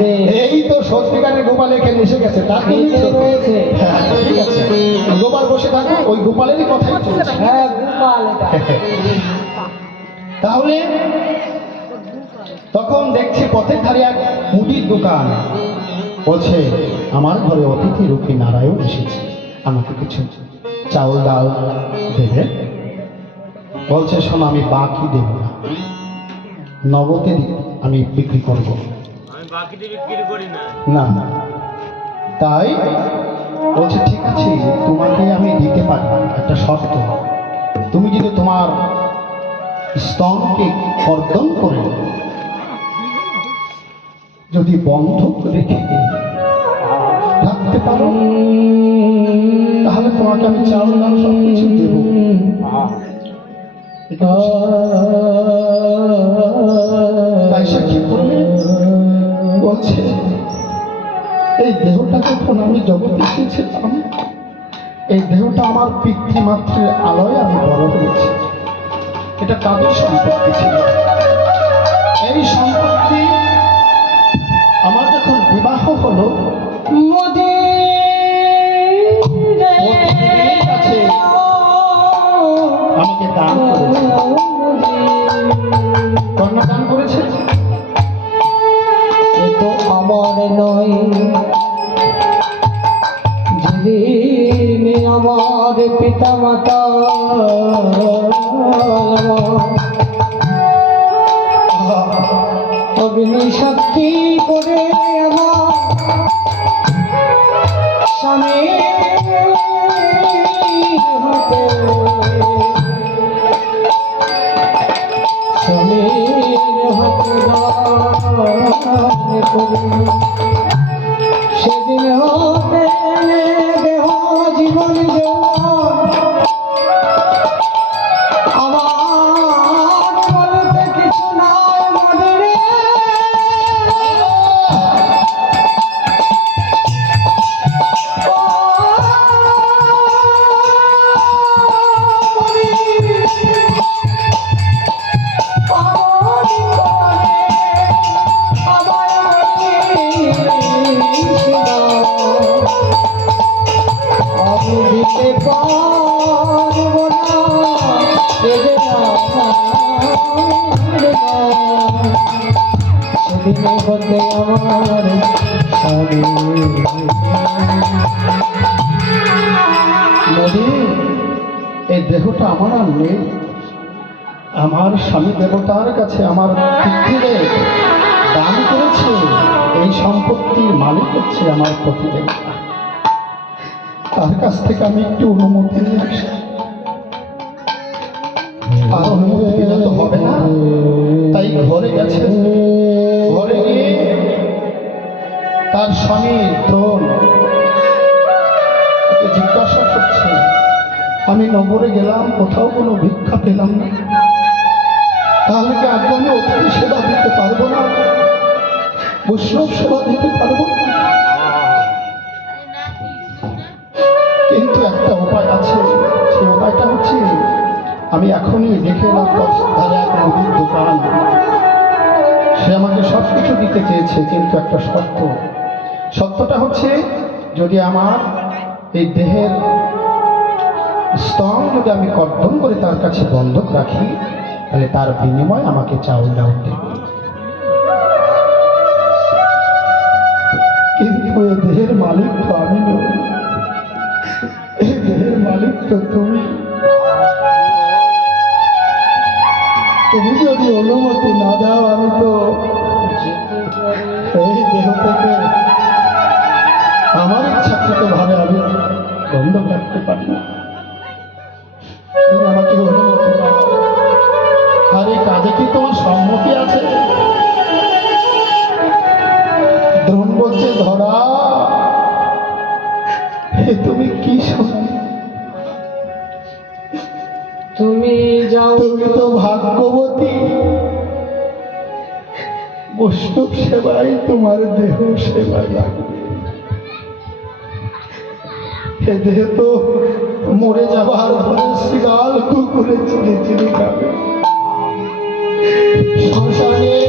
এই তো সত্যিকারের গোপাল এখানে এসে গেছে তার। হ্যাঁ, ঠিক আছে। গোপাল বসে থাকে ওই গোপালেরই কথাই চলছে। হ্যাঁ তাহলে তখন দেখছি পথের ধারে এক মুদির দোকান। বলছে আমার ঘরে অতিথি রূপী নারায়ণ এসেছে। আমাকে কিছু চাউল ডাল দেবে? বলছে শোনো আমি বাকি দেব না। নগদে আমি বিক্রি করব। না। তাই বলছে, ঠিক আছে, তোমাকে আমি দিতে পারি একটা শর্ত। তুমি যদি তোমার স্তনকে কর্দন করে যদি বন্ধ রেখে রাখতে পারো? তাহলে তোমাকে আমি চাউল ডাল সব কিছু দেব। তাই সে কি করবে? বলছে এই দেহটা যখন আমি জগতে এসেছিলাম। এই দেহটা আমার পিতৃমাতৃর আলোয় আমি বড় হয়েছি। এটা কাদের সম্পত্তি ছিল? এই সম্পত্তি আমার যখন বিবাহ হলো দান করুন। হতে আমার নদী এই দেহটা আমার আর নেই। আমার স্বামী দেবতার কাছে আমার পিতৃদেব দান করেছে, এই সম্পত্তির মালিক হচ্ছে আমার পতি দেবতা তার কাছ থেকে আমি একটু অনুমতি নিয়ে আসি। আর অনুমতি হবে না তাই ঘরে গেছে, ঘরে গিয়ে তার দ্রোণ জিজ্ঞাসা করছে আমি নগরে গেলাম, কোথাও কোনো ভিক্ষা পেলাম না। তাহলে কি আজকে আমি অতিথি সেবা দিতে পারব না। বৈষ্ণব সেবা দিতে পারব না। আমি এখনই দেখে দোকান। সে আমাকে সব কিছু দিতে চেয়েছে, কিন্তু একটা শর্ত। সত্যটা হচ্ছে, যদি আমার এই দেহের স্তন যদি আমি কর্তন করে তার কাছে বন্ধক রাখি, তাহলে তার বিনিময়ে আমাকে চাউল ডাউল দেবে। কিন্তু দেহের মালিক তো আমি নই। এই দেহের মালিক তো তুমি আমার ভাবে আমি বন্ধ রাখতে পারি না। তুমি আমাকে আর এই কাজে কি তোমার সম্মতি আছে? দ্রোণ বলছে ধরা। হে তুমি কি শোনো? তুমি যাও। তুমি তো ভাগ্যবতী। বৈষ্ণব সেবাই তোমার দেহ সেবা লাগবে এ দেহ তো মরে যাবার পরে শিগাল কুকুরে চিনি চিনি খাবে। সংসারে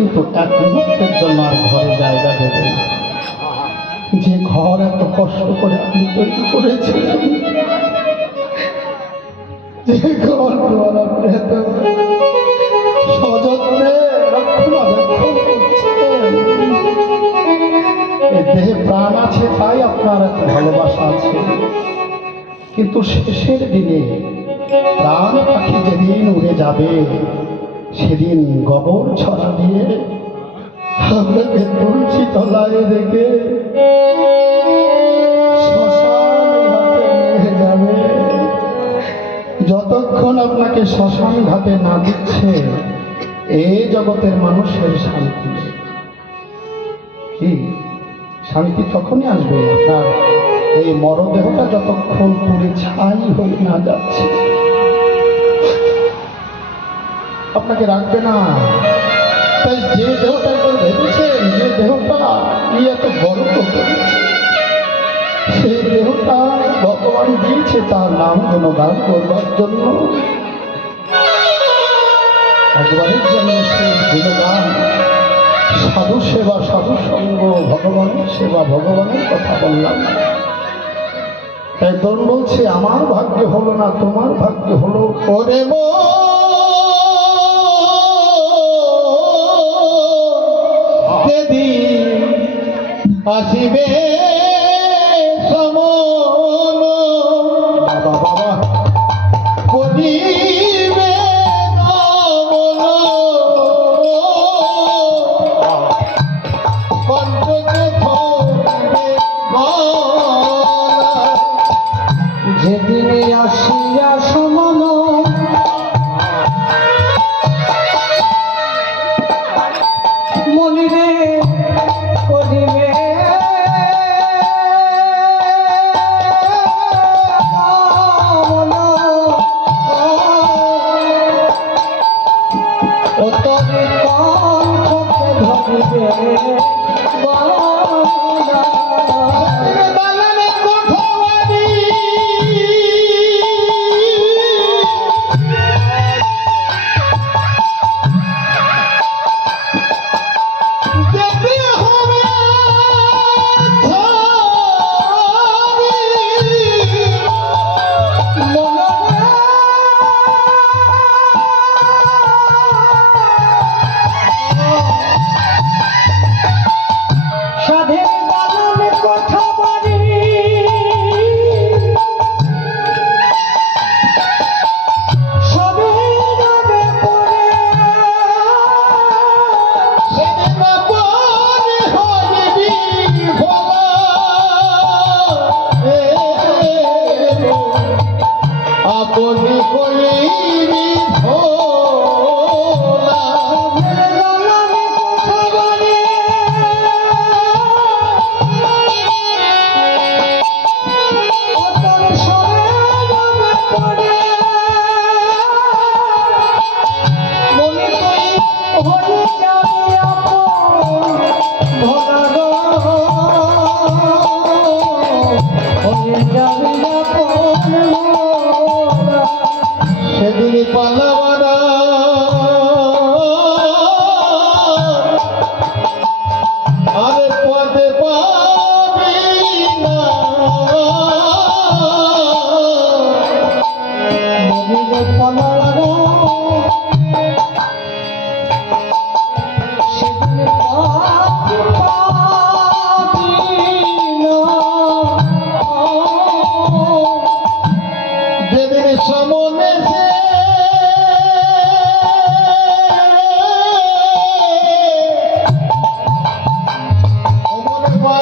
কিন্তু এক মুহূর্তের জন্য আর ঘরে জায়গা দেবে না। যে ঘর এত কষ্ট করে আপনি তৈরি করছেন। এই দেহে প্রাণ আছে তাই আপনার এত ভালোবাসা আছে। কিন্তু শেষের দিনে প্রাণ পাখি যেদিন উড়ে যাবে সেদিন গোবর ছড়া দিয়ে আপনাকে তুলসী তলায় রেখে যতক্ষণ আপনাকে শ্মশান ঘাটে না দিচ্ছে এই জগতের মানুষের শান্তি। কি? শান্তি তখনই আসবে আপনার। এই মরদেহটা যতক্ষণ পুড়ে ছাই হয়ে না যাচ্ছে। আপনাকে রাখবে না। তাই যে দেহটা একবার ভেবেছেন যে দেহটা নিয়ে এত বড় সেই দেহটা ভগবান দিয়েছে, তার নাম গুণগান করবার জন্য। ভগবানের জন্য সেই গুণগান, সাধু সেবা, সাধু সঙ্গ, ভগবানের সেবা, ভগবানের কথা বললাম। তাই বলছে, আমার ভাগ্য হলো না, তোমার ভাগ্য হলো ওরে মো আসিবে।